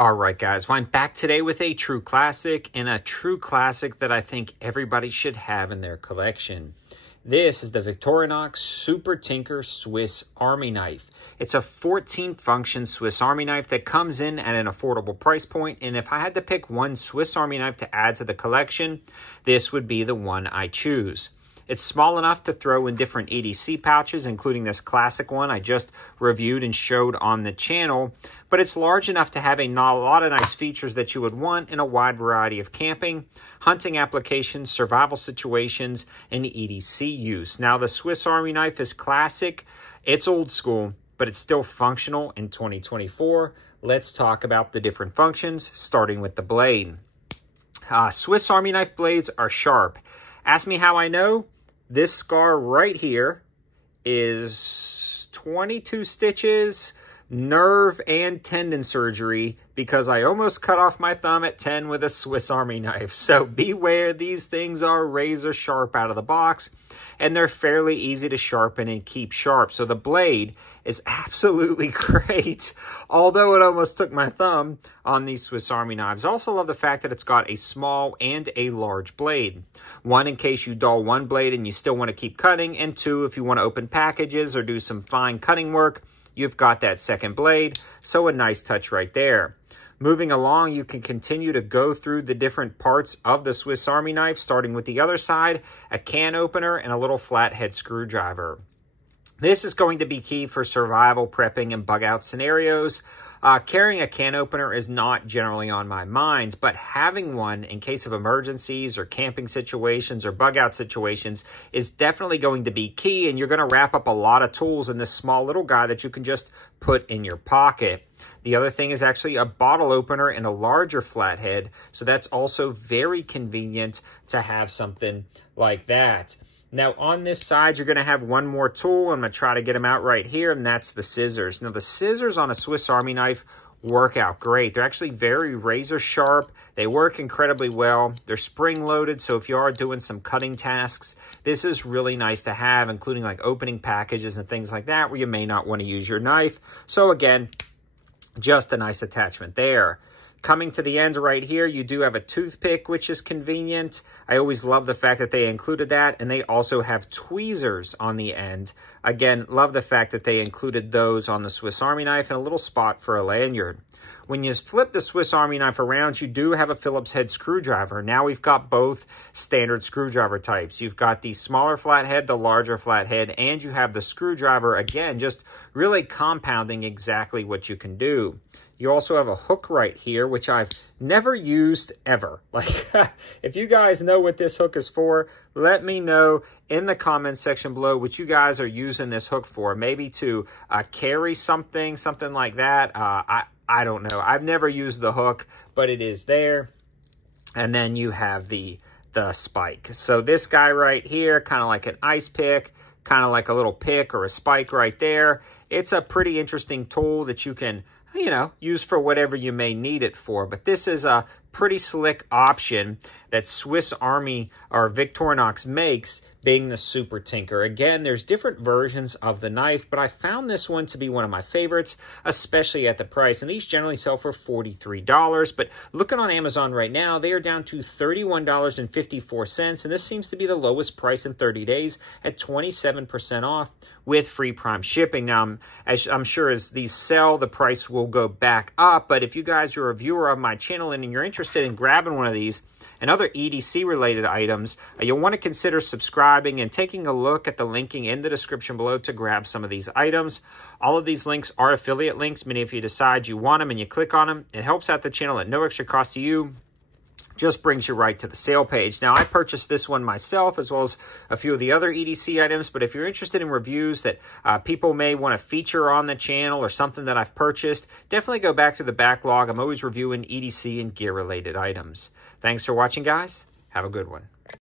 All right, guys, well, I'm back today with a true classic, and a true classic that I think everybody should have in their collection. This is the Victorinox Super Tinker Swiss Army Knife. It's a 14-function Swiss Army knife that comes in at an affordable price point, and if I had to pick one Swiss Army knife to add to the collection, this would be the one I choose. It's small enough to throw in different EDC pouches, including this classic one I just reviewed and showed on the channel, but it's large enough to have a lot of nice features that you would want in a wide variety of camping, hunting applications, survival situations, and EDC use. Now, the Swiss Army knife is classic. It's old school, but it's still functional in 2024. Let's talk about the different functions, starting with the blade. Swiss Army knife blades are sharp. Ask me how I know. This scar right here is 22 stitches, nerve and tendon surgery, because I almost cut off my thumb at 10 with a Swiss Army knife. So beware, these things are razor sharp out of the box, and they're fairly easy to sharpen and keep sharp. So the blade is absolutely great, although it almost took my thumb on these Swiss Army knives. I also love the fact that it's got a small and a large blade. One, in case you dull one blade and you still want to keep cutting, and two, if you want to open packages or do some fine cutting work, you've got that second blade, so a nice touch right there. Moving along, you can continue to go through the different parts of the Swiss Army knife, starting with the other side, a can opener, and a little flathead screwdriver. This is going to be key for survival, prepping, and bug-out scenarios. Carrying a can opener is not generally on my mind, but having one in case of emergencies or camping situations or bug-out situations is definitely going to be key, and you're going to wrap up a lot of tools in this small little guy that you can just put in your pocket. The other thing is actually a bottle opener and a larger flathead, so that's also very convenient to have something like that. Now, on this side, you're going to have one more tool. I'm going to try to get them out right here, and that's the scissors. Now, the scissors on a Swiss Army knife work out great. They're actually very razor sharp. They work incredibly well. They're spring-loaded, so if you are doing some cutting tasks, this is really nice to have, including like opening packages and things like that where you may not want to use your knife. So, again, just a nice attachment there. Coming to the end right here, you do have a toothpick, which is convenient. I always love the fact that they included that, and they also have tweezers on the end. Again, love the fact that they included those on the Swiss Army knife and a little spot for a lanyard. When you flip the Swiss Army knife around, you do have a Phillips head screwdriver. Now we've got both standard screwdriver types. You've got the smaller flathead, the larger flathead, and you have the screwdriver, again, just really compounding exactly what you can do. You also have a hook right here, which I've never used ever. Like, if you guys know what this hook is for, let me know in the comments section below what you guys are using this hook for. Maybe to carry something like that. I don't know. I've never used the hook, but it is there. And then you have the spike. So this guy right here, kind of like an ice pick, kind of like a little pick or a spike right there. It's a pretty interesting tool that you can, you know, use for whatever you may need it for. But this is a pretty slick option that Swiss Army or Victorinox makes, being the Super Tinker. Again, there's different versions of the knife, but I found this one to be one of my favorites, especially at the price. And these generally sell for $43. But looking on Amazon right now, they are down to $31.54. And this seems to be the lowest price in 30 days at 27% off with free Prime shipping. Now, as I'm sure as these sell, the price will go back up. But if you guys are a viewer of my channel and you're interested in grabbing one of these and other EDC related items, you'll want to consider subscribing and taking a look at the linking in the description below to grab some of these items. All of these links are affiliate links, meaning if you decide you want them and you click on them, it helps out the channel at no extra cost to you. Just brings you right to the sale page. Now, I purchased this one myself as well as a few of the other EDC items, but if you're interested in reviews that people may want to feature on the channel or something that I've purchased, definitely go back to the backlog. I'm always reviewing EDC and gear-related items. Thanks for watching, guys. Have a good one.